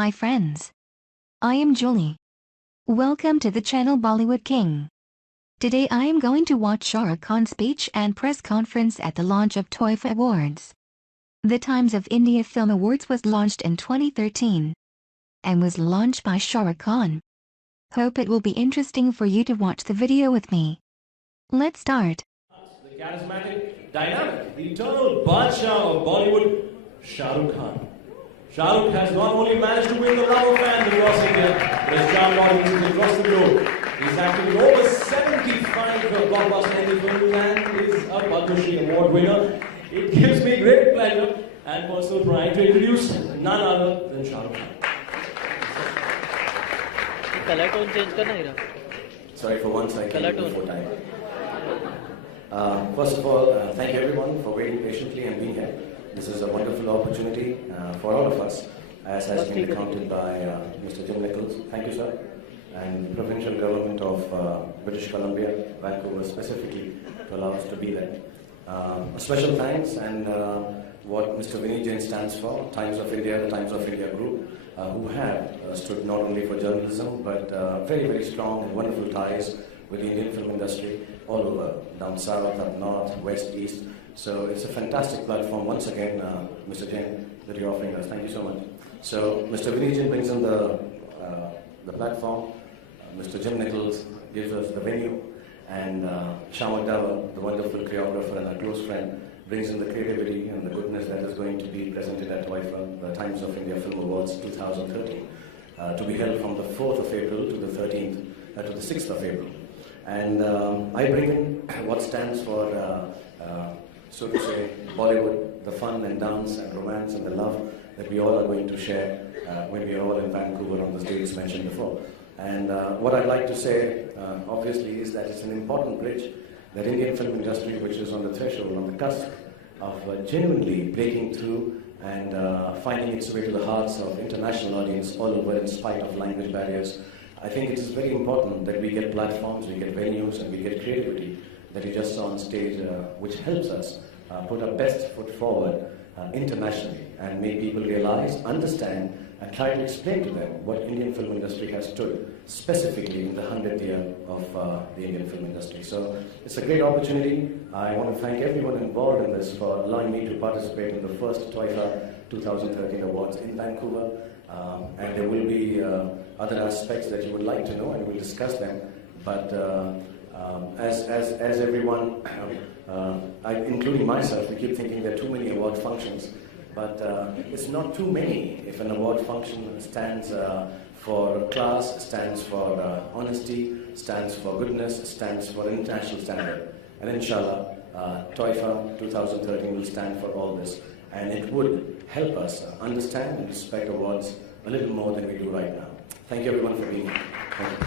Hi friends. I am Julie. Welcome to the channel Bollywood King. Today I am going to watch Shah Rukh Khan's speech and press conference at the launch of TOIFA Awards. The Times of India Film Awards was launched in 2013 and was launched by Shah Rukh Khan. Hope it will be interesting for you to watch the video with me. Let's start. The charismatic, dynamic, the eternal Badshah of Bollywood, Shah Rukh Khan. Shah Rukh has not only managed to win the love of fans across India, but has charmed audiences across the globe. He's acted in over 75 blockbuster Hindi films and is a Padma Shri Award winner. It gives me great pleasure and personal pride to introduce none other than Shah Rukh Khan. Color tone change करना ही Sorry for one second. Color tone. Before time. First of all, thank you everyone for waiting patiently and being here. This is a wonderful opportunity for all of us, as has been recounted by Mr. Jim Nichols. Thank you, sir. And the provincial government of British Columbia, Vancouver specifically, to allow us to be there. A special thanks and what Mr. Vinny Jain stands for, Times of India, the Times of India group, who have stood not only for journalism, but very, very strong and wonderful ties with the Indian film industry all over, down south, up north, west, east. So it's a fantastic platform once again, Mr. Jain, that you're offering us. Thank you so much. So Mr. Vinny Jain brings in the platform, Mr. Jim Nichols gives us the venue, and Shyam Dava, the wonderful choreographer and our close friend, brings in the creativity and the goodness that is going to be presented at TOIFA, the Times of India Film Awards 2013, to be held from the 4th of April to the 13th, to the 6th of April. And I bring in what stands for, so to say, Bollywood, the fun and dance and romance and the love that we all are going to share when we are all in Vancouver on the dates mentioned before. And what I'd like to say, obviously, is that it's an important bridge that Indian film industry, which is on the threshold, on the cusp of genuinely breaking through and finding its way to the hearts of international audience all over in spite of language barriers. I think it is very important that we get platforms, we get venues, and we get creativity that you just saw on stage, which helps us put our best foot forward internationally and make people realize, understand, and try to explain to them what Indian film industry has stood, specifically in the 100th year of the Indian film industry. So it's a great opportunity. I want to thank everyone involved in this for allowing me to participate in the first TOIFA 2013 Awards in Vancouver. And there will be other aspects that you would like to know, and we'll discuss them. But as everyone, including myself, we keep thinking there are too many award functions. But it's not too many if an award function stands for class, stands for honesty, stands for goodness, stands for international standard. And inshallah, TOIFA 2013 will stand for all this. And it would help us understand and respect awards a little more than we do right now. Thank you everyone for being here. Thank you.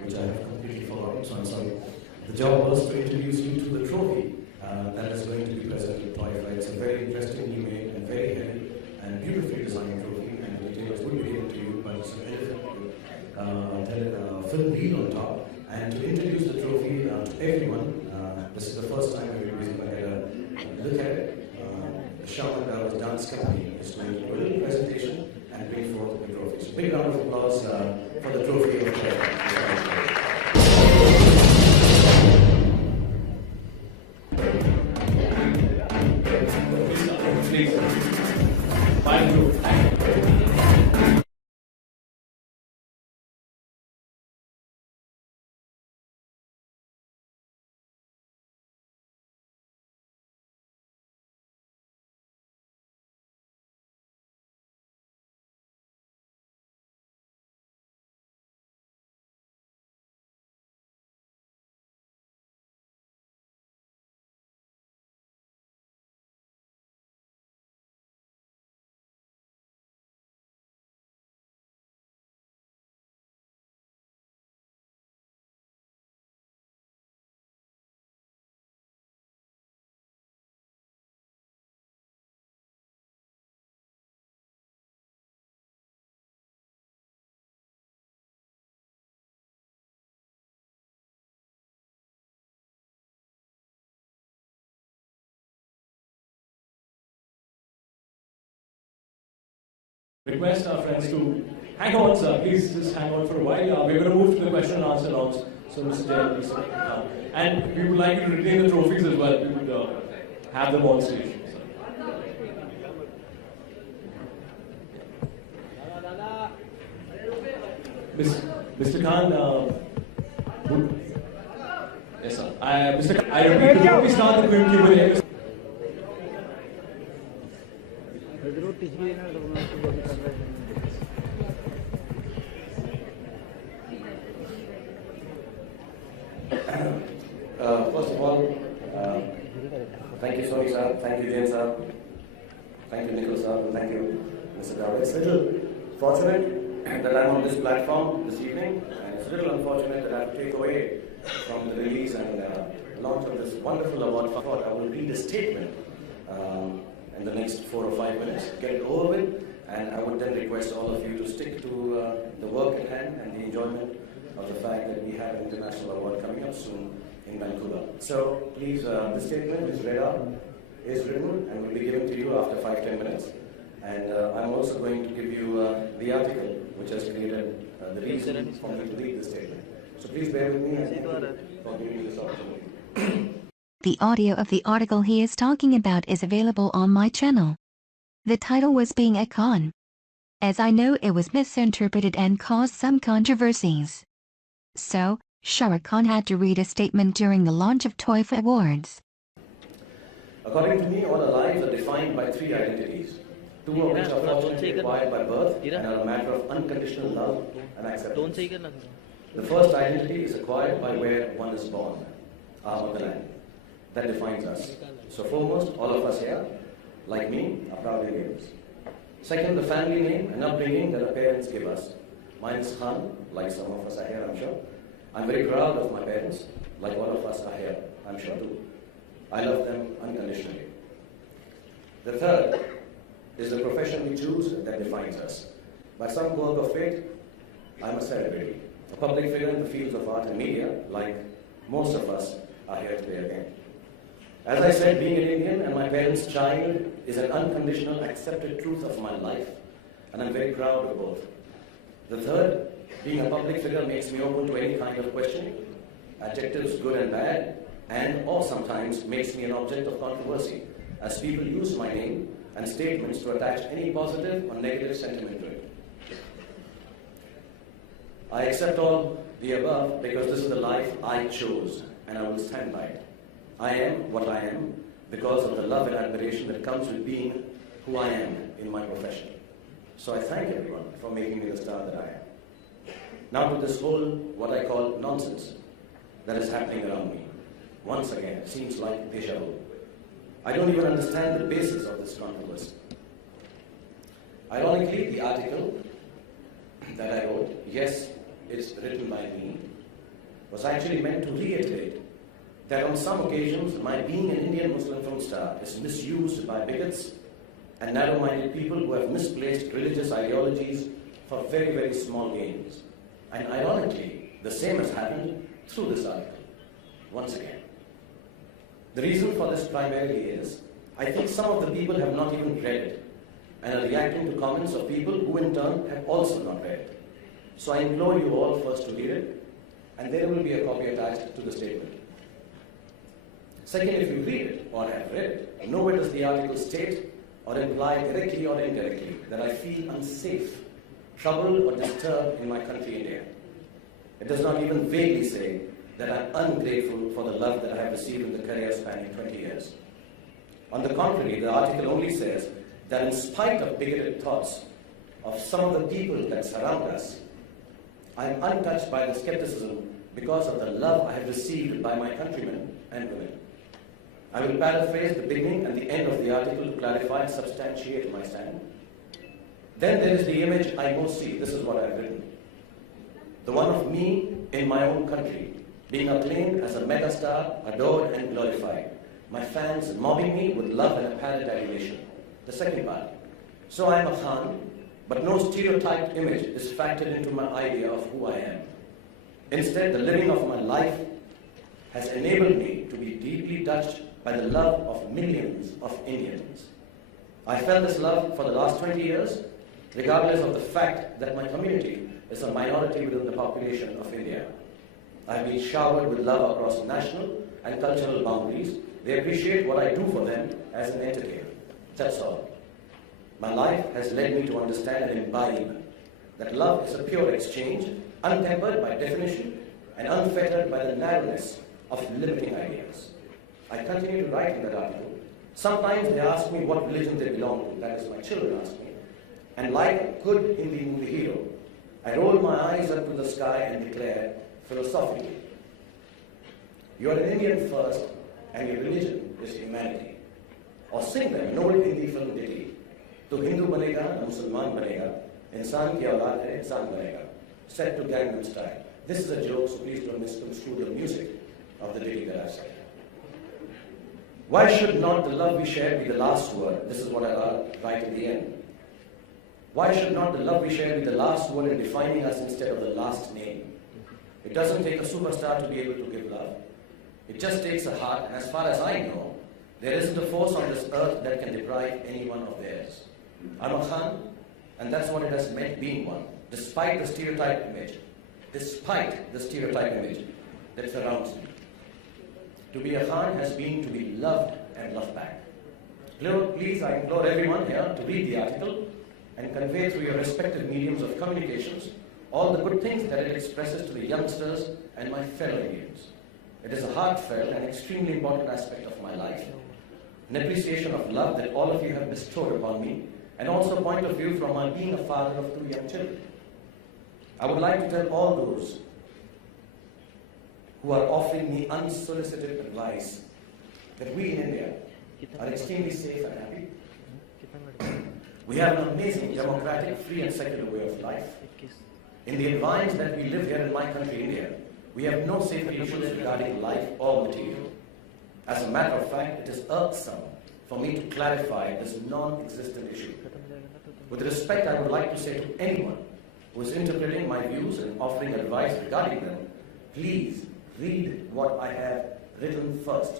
Which I have completely forgotten, so I'm sorry. The job was to introduce you to the trophy that is going to be presented at TOIFA. It's a very interestingly made and very heavy and beautifully designed trophy, and the details will be given to you, but it's an elephant film reel on top. And to introduce the trophy to everyone, this is the first time everybody's going to get a look at it. Shahrukh Khan's dance company is going to do a little presentation and bring forth the trophy. So big round of applause for the trophy of TOIFA. Please. Bye. request our friends to hang on, sir. Please just hang on for a while. We're going to move to the question and answer rounds. So, Mr. Jain, please come. And we would like you to retain the trophies as well. We would have them on stage. Mr. Khan, yes, sir. Mr. Khan, I repeat, before we start the quick Q&A. First of all, thank you, Sony sir, thank you, James sir, thank you, Nikhil sir, and thank you, Mr. Dawar. It's a little fortunate that I'm on this platform this evening, and it's a little unfortunate that I have to take away from the release and launch of this wonderful award. I will read a statement in the next 4 or 5 minutes, get it over with, and I would then request all of you to stick to the work at hand and the enjoyment of the fact that we have an international award coming up soon in Vancouver. So please, this statement is read out, is written, and will be given to you after 5-10 minutes. And I'm also going to give you the article which has created the reason for me to read this statement. So please bear with me and thank you for giving me this opportunity. The audio of the article he is talking about is available on my channel. The title was Being a Khan. As I know, it was misinterpreted and caused some controversies. So, Shah Rukh Khan had to read a statement during the launch of TOIFA Awards. According to me, all our lives are defined by 3 identities. 2 of which are fortunately acquired by birth and are a matter of unconditional love and acceptance. The first identity is acquired by where one is born, our motherland. That defines us. So foremost, all of us here, like me, are proud Indians. Second, the family name and upbringing that our parents give us. Mine is Khan, like some of us are here, I'm sure. I'm very proud of my parents, like all of us are here, I'm sure too. I love them unconditionally. The third is the profession we choose that defines us. By some quirk of fate, I'm a celebrity, a public figure in the fields of art and media, like most of us are here today again. As I said, being an Indian and my parents' child is an unconditional, accepted truth of my life, and I'm very proud of both. The third, being a public figure makes me open to any kind of questioning, adjectives good and bad, and or sometimes makes me an object of controversy, as people use my name and statements to attach any positive or negative sentiment to it. I accept all the above because this is the life I chose, and I will stand by it. I am what I am because of the love and admiration that comes with being who I am in my profession. So I thank everyone for making me the star that I am. Now to this whole, what I call nonsense that is happening around me. Once again, it seems like deja vu. I don't even understand the basis of this controversy. Ironically, the article that I wrote, yes, it's written by me, was actually meant to reiterate that on some occasions, my being an Indian Muslim film star is misused by bigots and narrow-minded people who have misplaced religious ideologies for very, very small gains. And ironically, the same has happened through this article, once again. The reason for this primarily is, I think some of the people have not even read it and are reacting to comments of people who in turn have also not read it. So I implore you all first to read it, and there will be a copy attached to the statement. Second, if you read it or have read it, nowhere does the article state or imply directly or indirectly that I feel unsafe, troubled or disturbed in my country, India. It does not even vaguely say that I'm ungrateful for the love that I have received in the career spanning 20 years. On the contrary, the article only says that in spite of bigoted thoughts of some of the people that surround us, I am untouched by the skepticism because of the love I have received by my countrymen and women. I will paraphrase the beginning and the end of the article to clarify and substantiate my stand. Then there is the image I most see. This is what I have written. The one of me in my own country, being acclaimed as a megastar, adored and glorified. My fans mobbing me with love and apparent adulation. The second part. So I am a Khan, but no stereotyped image is factored into my idea of who I am. Instead, the living of my life has enabled me to be deeply touched by the love of millions of Indians. I felt this love for the last 20 years, regardless of the fact that my community is a minority within the population of India. I have been showered with love across national and cultural boundaries. They appreciate what I do for them as an entertainer. That's all. My life has led me to understand and imbibe that love is a pure exchange, untempered by definition and unfettered by the narrowness of limiting ideas. I continue to write in that article. Sometimes they ask me what religion they belong to, that is, my children ask me. And like a good Hindi movie hero, I roll my eyes up to the sky and declare philosophically, you are an Indian first and your religion is humanity. Or sing them an old Hindi film ditty, to Hindu banega, na Musalman banega, insan ki aulad hai, insan banega, set to Gangnam Style. This is a joke, so please don't misconstrue the music of the ditty that I've said. Why should not the love we share be the last word? This is what I write in the end. Why should not the love we share be the last word in defining us instead of the last name? It doesn't take a superstar to be able to give love. It just takes a heart, and as far as I know, there isn't a force on this earth that can deprive anyone of theirs. I'm a Khan, and that's what it has meant being one, despite the stereotype image that surrounds me. To be a Khan has been to be loved and loved back. Please, I implore everyone here to read the article and convey through your respective mediums of communications all the good things that it expresses to the youngsters and my fellow Indians. It is a heartfelt and extremely important aspect of my life, an appreciation of love that all of you have bestowed upon me, and also a point of view from my being a father of 2 young children. I would like to tell all those who are offering me unsolicited advice that we in India are extremely safe and happy. We have an amazing, democratic, free and secular way of life. In the environs that we live here in my country, India, we have no safety issues regarding life or material. As a matter of fact, it is irksome for me to clarify this non-existent issue. With respect, I would like to say to anyone who is interpreting my views and offering advice regarding them, please read what I have written first.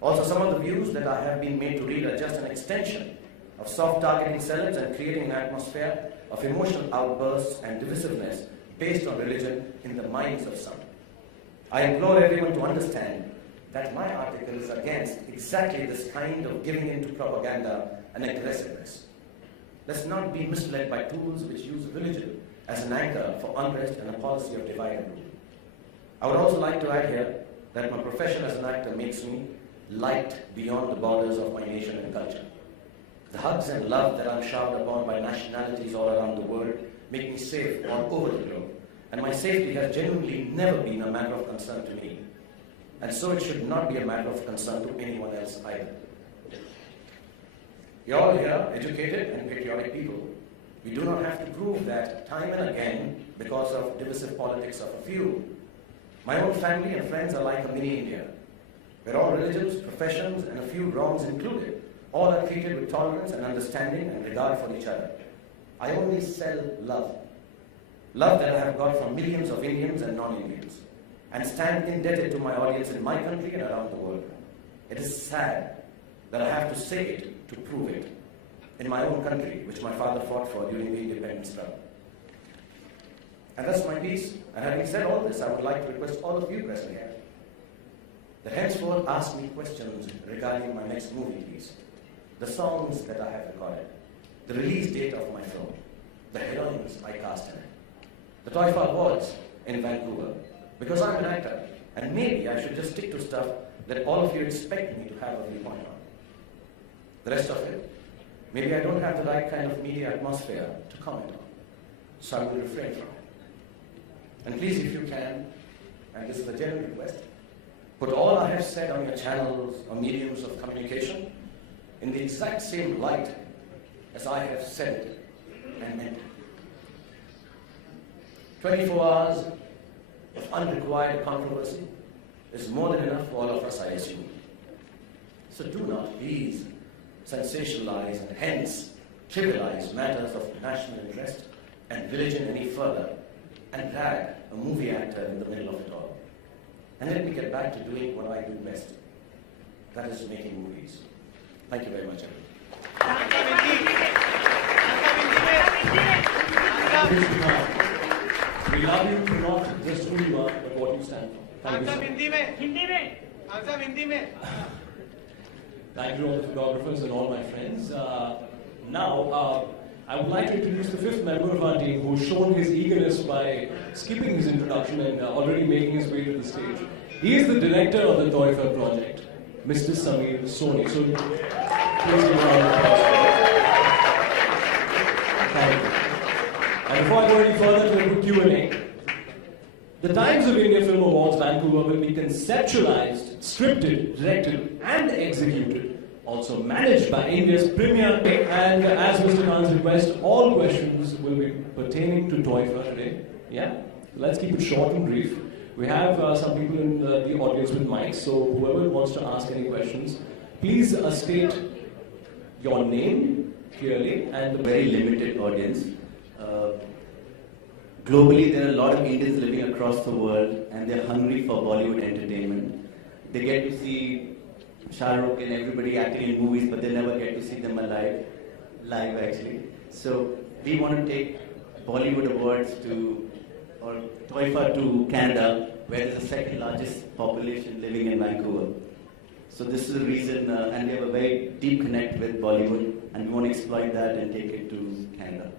Also, some of the views that I have been made to read are just an extension of soft-targeting celebs and creating an atmosphere of emotional outbursts and divisiveness based on religion in the minds of some. I implore everyone to understand that my article is against exactly this kind of giving in to propaganda and aggressiveness. Let's not be misled by tools which use religion as an anchor for unrest and a policy of divide and rule. I would also like to add here that my profession as an actor makes me liked beyond the borders of my nation and culture. The hugs and love that I'm showered upon by nationalities all around the world make me safe all over the globe, and my safety has genuinely never been a matter of concern to me, and so it should not be a matter of concern to anyone else either. You're all here, educated and patriotic people. We do not have to prove that time and again because of divisive politics of a few. My own family and friends are like a mini India, where all religions, professions, and a few wrongs included, all are treated with tolerance and understanding and regard for each other. I only sell love. Love that I have got from millions of Indians and non-Indians, and stand indebted to my audience in my country and around the world. It is sad that I have to say it to prove it in my own country, which my father fought for during the independence struggle. And that's my piece. And having said all this, I would like to request all of you present here that henceforth ask me questions regarding my next movie, please. The songs that I have recorded, the release date of my film, the heroines I cast in it, the TOIFA Awards in Vancouver, because I'm an actor, and maybe I should just stick to stuff that all of you expect me to have a viewpoint on. The rest of it, maybe I don't have the right kind of media atmosphere to comment on, so I will refrain from it. And please, if you can, and this is a genuine request, put all I have said on your channels or mediums of communication in the exact same light as I have said it and meant it. 24 hours of unrequired controversy is more than enough for all of us, I assume. So do not, please, sensationalize and hence trivialize matters of national interest and religion any further and drag a movie actor in the middle of it all. And let me get back to doing what I do best. That is making movies. Thank you very much, everyone. Mr. Khan. We love you for not just who you are, but what you stand for. Thank you, sir. Thank you to all the photographers and all my friends. Now, I would like to introduce the fifth member of our team who's shown his eagerness by skipping his introduction and already making his way to the stage. He is the director of the TOIFA project, Mr. Samir Soni. So, please give a round of applause. Thank you. And before I go any further to the Q&A, the Times of India Film Awards Vancouver will be conceptualized, scripted, directed and executed, also managed by India's premier, and as Mr. Khan's request, all questions will be pertaining to TOIFA today. Yeah? Let's keep it short and brief. We have some people in the audience with mics, so whoever wants to ask any questions, please state your name clearly and the very limited audience. Globally, there are a lot of Indians living across the world and they're hungry for Bollywood entertainment. They get to see Shah Rukh and everybody acting in movies, but they never get to see them live actually. So we want to take Bollywood Awards or TOIFA to Canada, where there's the second largest population living in Vancouver. So this is the reason, and we have a very deep connect with Bollywood, and we want to exploit that and take it to Canada.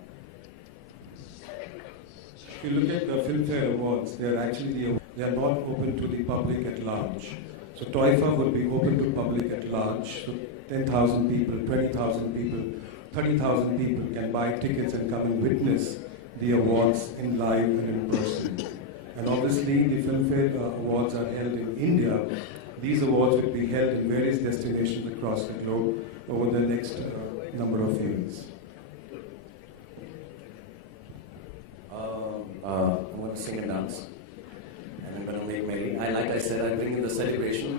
If you look at the Filmfare Awards, they are not open to the public at large. So TOIFA would be open to public at large. So 10,000 people, 20,000 people, 30,000 people can buy tickets and come and witness the awards in live and in person. And obviously the Filmfare Awards are held in India. These awards will be held in various destinations across the globe over the next number of years. I'm going to sing and dance, and I'm going to make merry. Like I said, I bring in the celebration.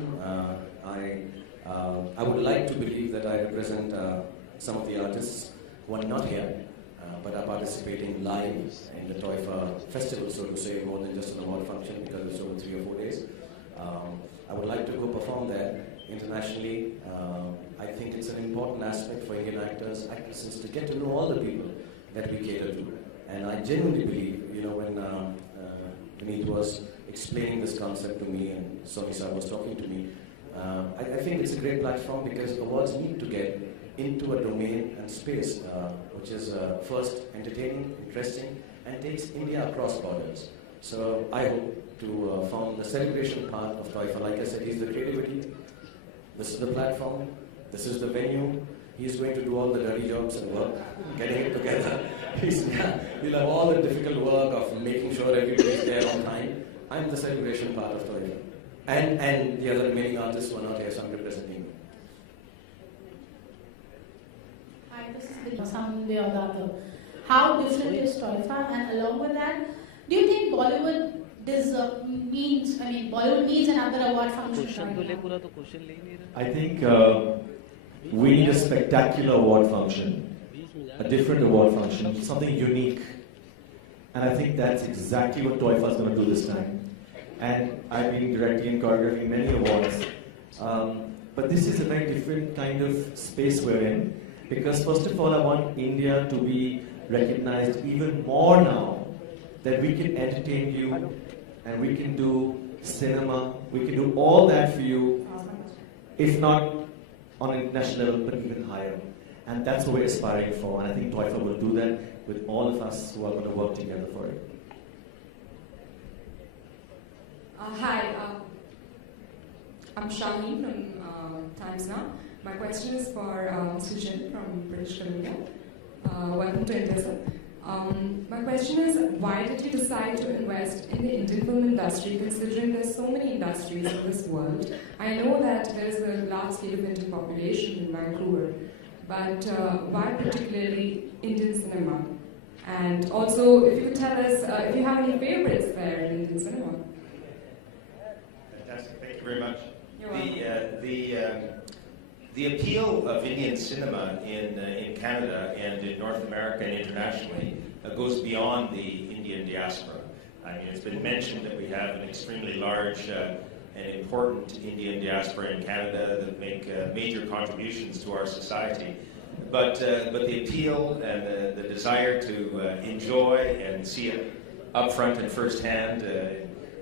I would like to believe that I represent some of the artists who are not here, but are participating live in the TOIFA festival, so to say, more than just an award function, because it's over 3 or 4 days. I would like to go perform there internationally. I think it's an important aspect for Indian actors, actresses, to get to know all the people that we cater to. And I genuinely believe, when he was explaining this concept to me and Soni sir was talking to me, I think it's a great platform because awards need to get into a domain and space which is first entertaining, interesting, and takes India across borders. So I hope to form the celebration part of TOIFA. Like I said, he's the creativity, this is the platform, this is the venue. He's going to do all the dirty jobs and work, getting it together. He'll have all the difficult work of making sure everybody's there on time. I'm the celebration part of TOIFA. And the other remaining artists who are not here, so I'm representing them. Hi, this is some way or the other. How different is TOIFA? And along with that, do you think Bollywood needs another award function? I think we need a spectacular award function, a different award function, something unique. And I think that's exactly what TOIFA is going to do this time. And I've been directing and choreographing many awards. But this is a very different kind of space we're in. Because first of all, I want India to be recognized even more now that we can entertain you and we can do cinema, we can do all that for you, if not on an international level, but even higher. And that's what we're aspiring for, and I think TOIFA will do that with all of us who are going to work together for it. Hi, I'm Shaheen from Times Now. My question is for Mr. Jin from British Columbia. Welcome to India, sir. My question is, why did you decide to invest in the Indian film industry, considering there's so many industries in this world? I know that there is a large scale of Indian population in Vancouver, but why particularly Indian cinema? And also, if you could tell us if you have any favorites there in Indian cinema. Fantastic, thank you very much. You're welcome. The appeal of Indian cinema in Canada and in North America and internationally goes beyond the Indian diaspora. I mean, it's been mentioned that we have an extremely large and important Indian diaspora in Canada that make major contributions to our society. but the appeal and the desire to enjoy and see it up front and firsthand,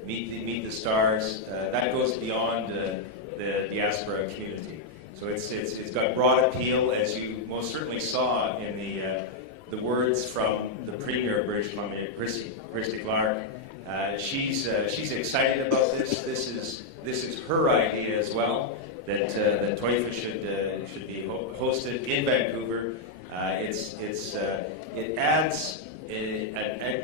meet the stars, that goes beyond the diaspora community. So it's got broad appeal, as you most certainly saw in the words from the Premier of British Columbia, Christy Clark. She's excited about this. This is her idea as well, that TOIFA should be hosted in Vancouver. It adds an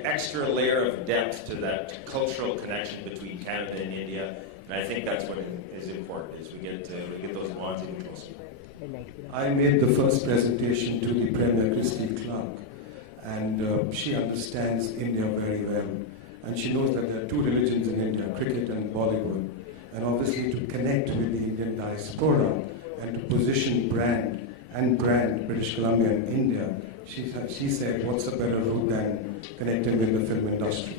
extra layer of depth to that cultural connection between Canada and India, and I think that's what is important, is we get those bonds even closer. I made the first presentation to the Premier Christy Clark, and she understands India very well, and she knows that there are two religions in India, cricket and Bollywood, and obviously to connect with the Indian diaspora and to position brand British Columbia and India, she said, what's a better route than connecting with the film industry?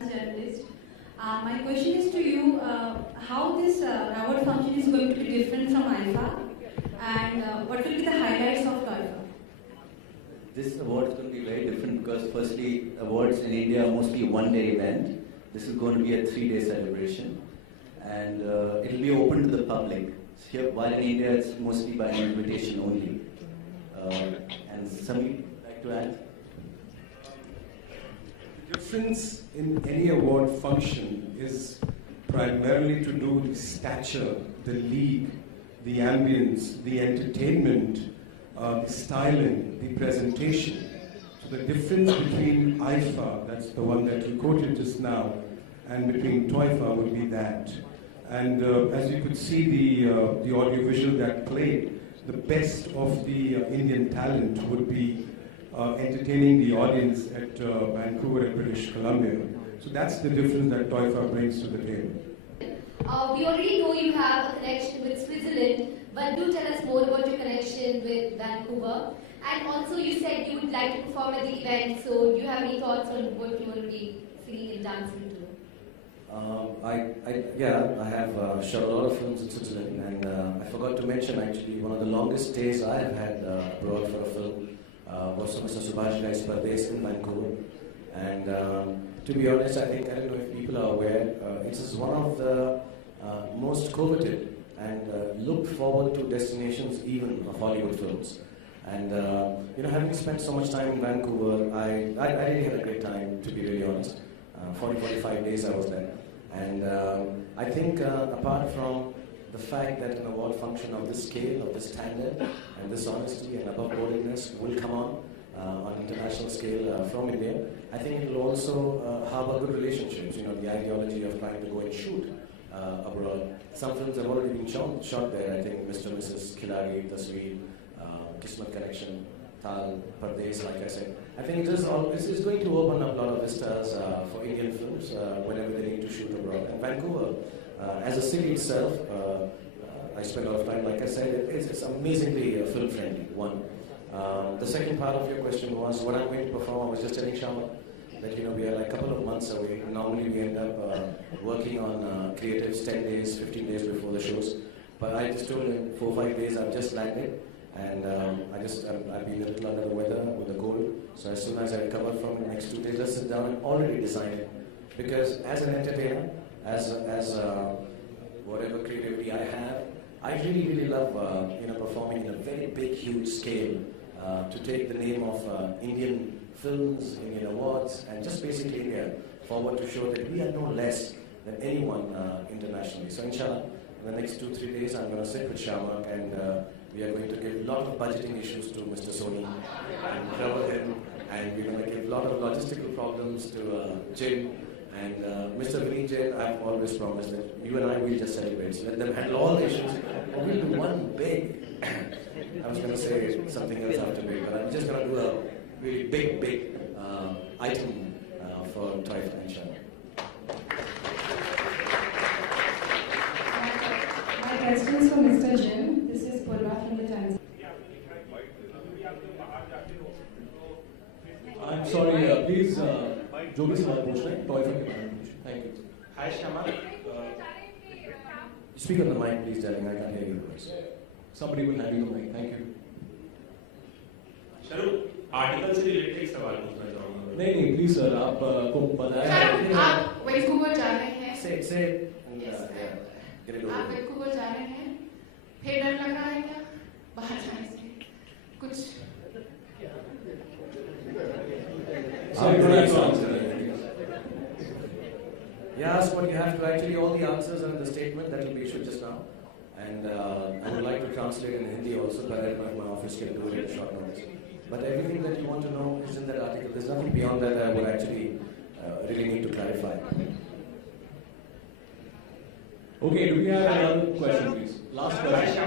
Journalist. My question is to you, how this award function is going to be different from TOIFA, and what will be the highlights of TOIFA? This award is going to be very different because firstly, awards in India are mostly a one-day event. This is going to be a 3-day celebration, and it will be open to the public. Here, while in India, it's mostly by invitation only. And somebody would like to add? The difference in any award function is primarily to do with the stature, the league, the ambience, the entertainment, the styling, the presentation. So the difference between IFA, that's the one that you quoted just now, and between TOIFA would be that. And as you could see, the audiovisual that played, the best of the Indian talent would be entertaining the audience at Vancouver and British Columbia. So that's the difference that TOIFA brings to the table. We already know you have a connection with Switzerland, but do tell us more about your connection with Vancouver. And also you said you would like to perform at the event, so do you have any thoughts on what you want to be singing and dancing to? I have shot a lot of films in Switzerland, and I forgot to mention actually one of the longest stays I have had abroad for a film was for Mr. Subhash Guy's birthdays in Vancouver. And to be honest, I don't know if people are aware, it is one of the most coveted and looked forward to destinations even of Hollywood films. And having spent so much time in Vancouver, I really had a great time, to be really honest. 45 days I was there. And I think apart from the fact that an award function of this scale, of this standard, and this honesty and above-boardedness will come on international scale from India, I think it will also harbor good relationships. The ideology of trying to go and shoot abroad. Some films have already been shot there. I think Mr. and Mrs. Khiladi, Tasveer, Kismet Connection, Tal, Pardes, like I said. I think this is going to open up a lot of vistas for Indian films whenever they need to shoot abroad. And Vancouver, as a city itself, I spent a lot of time, like I said, it's amazingly film-friendly, one. The second part of your question was what I'm going to perform. I was just telling Shama that we are like a couple of months away. Normally we end up working on creatives 10 days, 15 days before the shows. But I just told him 4 or 5 days I've just landed. And I've been a little under the weather with the cold. So as soon as I recover from the next 2 days, let's sit down and already design it. Because as an entertainer, as whatever creativity I have, I really love performing in a very big, huge scale to take the name of Indian films, Indian awards, and just basically India forward to show that we are no less than anyone internationally. So inshallah, in the next 2 or 3 days, I'm going to sit with Shahrukh and we are going to give a lot of budgeting issues to Mr. Soni and cover him, and we're going to give a lot of logistical problems to Jim. And Mr. Vinny Jain, I've always promised that you and I will just celebrate. So let them handle all the issues. And we'll do one big, I was going to say something else after big, but I'm just going to do a really big item for TOIFA, inshallah. My question is for Mr. Jim. This is Purva from the Times. I'm sorry, please, जो भी सवाल पूछ रहे हैं, TOIFA के बारे में पूछें. Thank you. Hi Shama. Speak on the mic, please, darling. I can't hear your voice. Somebody will hand you the mic. Thank you. Shahrukh, article से रिलेटेड एक सवाल पूछना चाहूँगा। नहीं, प्लीज सर, आपको पता है। आप वैंकूवर जा रहे हैं। Say it. Get it over. आप वैंकूवर जा रहे हैं। फिर डर लग रहा है क्या? बाहर जाने से कुछ? Yes, but you have to actually, all the answers are in the statement that will be issued just now. And I would like to translate in Hindi also, but I don't know if my office can do it at short notice. But everything that you want to know is in that article. There's nothing beyond that I would actually really need to clarify. Okay, do we have another question, please? Last question.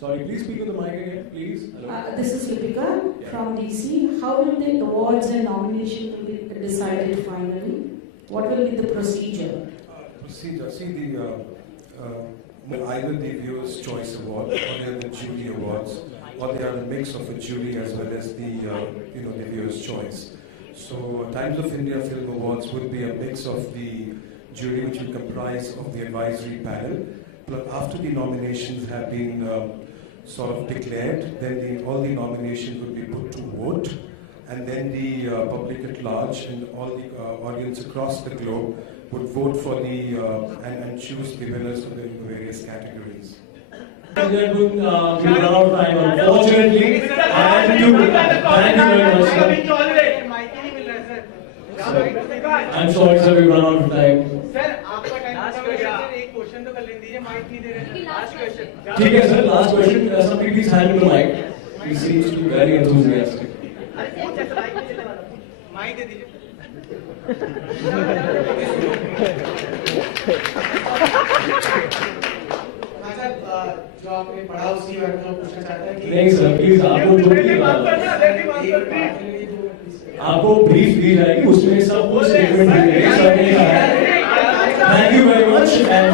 Sorry, please speak on the mic again, please. Hello. This is Lipika from DC. How will the awards and nomination will be decided finally? What will be the procedure? Procedure. See, either the Viewers' Choice Award, or they are the Jury Awards, or they are a mix of a jury as well as the the Viewers' Choice. So, Times of India Film Awards would be a mix of the jury, which will comprise of the advisory panel. But after the nominations have been sort of declared, then all the nominations would be put to vote, and then the public at large and all the audience across the globe would vote for and choose the winners for the various categories. We run out of time, unfortunately. I have to thank you very much, sir. I'm sorry, sir, we run out of time. ठीक है sir, last question. Somebody please hand me the mic. He seems to be very enthusiastic. जो आपने पढ़ा उसकी बारे में पूछना चाहता है कि नहीं सर, प्लीज आपको ब्रीफ दी जाएगी, उसमें सब वो स्टेटमेंट दिए सर ने कहा है। Thank you very much and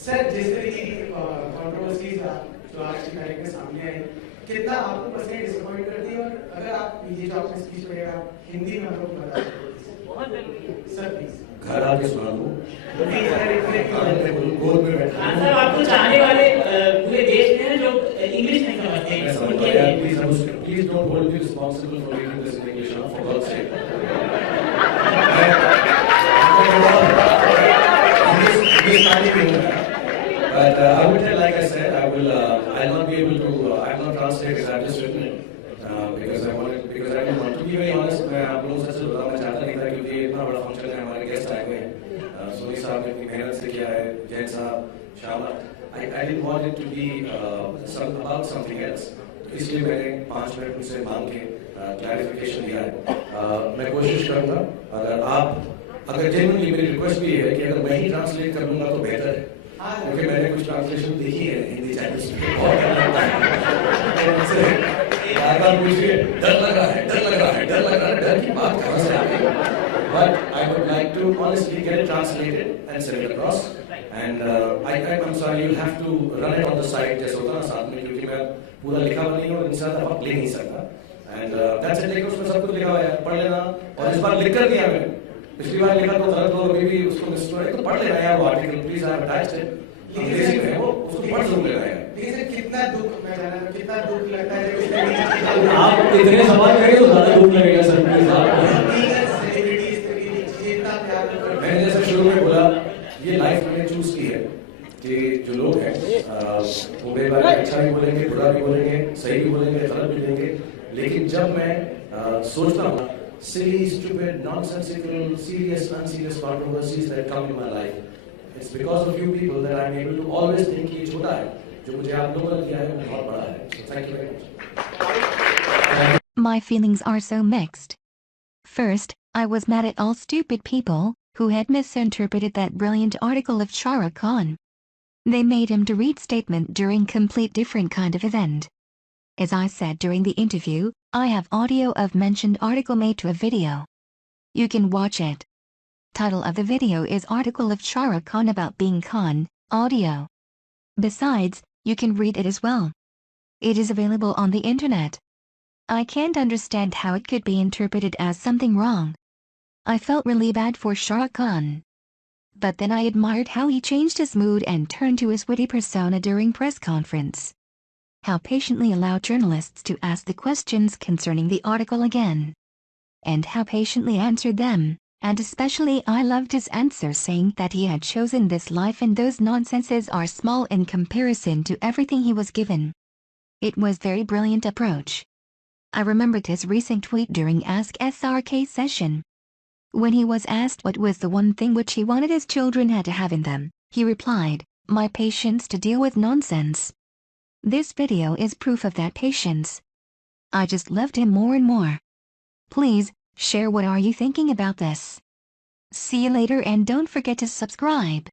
sir, जिस तरीके की कंट्रोवर्सीज जो आज की तारीख में सामने आई, कितना आपको पर्सनली डिसअपॉइंट करती है, और अगर आप ये जो आपने स्पीच वगैरह हिंदी में आपको बता बहुत जरूरी है सर, प्लीज घर आके सुना दो। सर, आपको चाहने वाले पूरे देश में हैं जो इंग्लिश नहीं समझते हैं। Please don't hold me responsible for reading this in English, for God's sake. But I will tell, like I said, I'll not be able to. I'm not translating. I've just written it because I didn't want to be very honest. मैं आप लोगों से बताना चाहता नहीं था क्योंकि इतना बड़ा फंक्शन है, हमारे गेस्ट आए हुए हैं, सोनी साहब ने इतनी मेहनत से किया है, जैन साहब, शामा. I didn't want it to be about something else. इसलिए मैंने 5 मिनट उनसे मांग के क्लैरिफिकेशन दिया है. मैं कोशिश करूँगा, अगर जेन्युइनली मेरी रिक्वेस्ट भी है कि अगर मैं ही ट्रांसलेट कर लूँगा तो बेहतर है, क्योंकि मैंने कुछ ट्रांसलेशन देखी है हिंदी चैनल्स में, बहुत डर लगता है. बार पूछिए, डर लग रहा है, डर की बात कहाँ से आ गई? But I would like to honestly get it translated and send it across. And I'm sorry, you'll have to run it on the site जैसे होता ना साथ में, क्योंकि मैं पूरा लिखा हुआ नहीं हूँ और इनसे ज़्यादा वक्त ले नहीं सकता. And that's it, लेकिन उसमें सब कुछ लिखा हुआ है, पढ़ लेना. और इस बार लिख कर दिया मैंने, पिछली बार लिखा तो गलत हो, अभी भी उसको मिस हुआ है, तो पढ़ लेना यार वो article, please. I have attached it, अंग्रेजी में है वो, उसको पढ़ जरूर लेना है. लेकिन सर, कितना दुख लगता है आप इतने सवाल करें तो ज़्यादा दुख लगेगा सर, प्लीज. मैंने जैसे शुरू में बोला, ये लाइफ मैंने चूज की है कि जो लोग हैं वो मेरे बारे में अच्छा भी बोलेंगे, बुरा भी बोलेंगे, सही भी बोलेंगे, गलत भी बोलेंगे, लेकिन जब मैं सोचता हूँ silly, stupid, nonsensical, serious, unserious controversies that come in my life, it's because of you people that I'm able to always think ये छोटा है, जो मुझे आप लोगों ने दिया है वो बहुत बड़ा है. So thank you very much. My feelings are so mixed. First, I was mad at all stupid people who had misinterpreted that brilliant article of Shah Rukh Khan. They made him to read statement during complete different kind of event. As I said during the interview, I have audio of mentioned article made to a video. You can watch it. Title of the video is Article of Shah Rukh Khan about being Khan, audio. Besides, you can read it as well. It is available on the internet. I can't understand how it could be interpreted as something wrong. I felt really bad for Shah Rukh Khan. But then I admired how he changed his mood and turned to his witty persona during press conference. How patiently allowed journalists to ask the questions concerning the article again. And how patiently answered them, and especially I loved his answer saying that he had chosen this life and those nonsenses are small in comparison to everything he was given. It was very brilliant approach. I remembered his recent tweet during Ask SRK session. When he was asked what was the one thing which he wanted his children had to have in them, he replied, "My patience to deal with nonsense." This video is proof of that patience. I just loved him more and more. Please, share what are you thinking about this. See you later and don't forget to subscribe.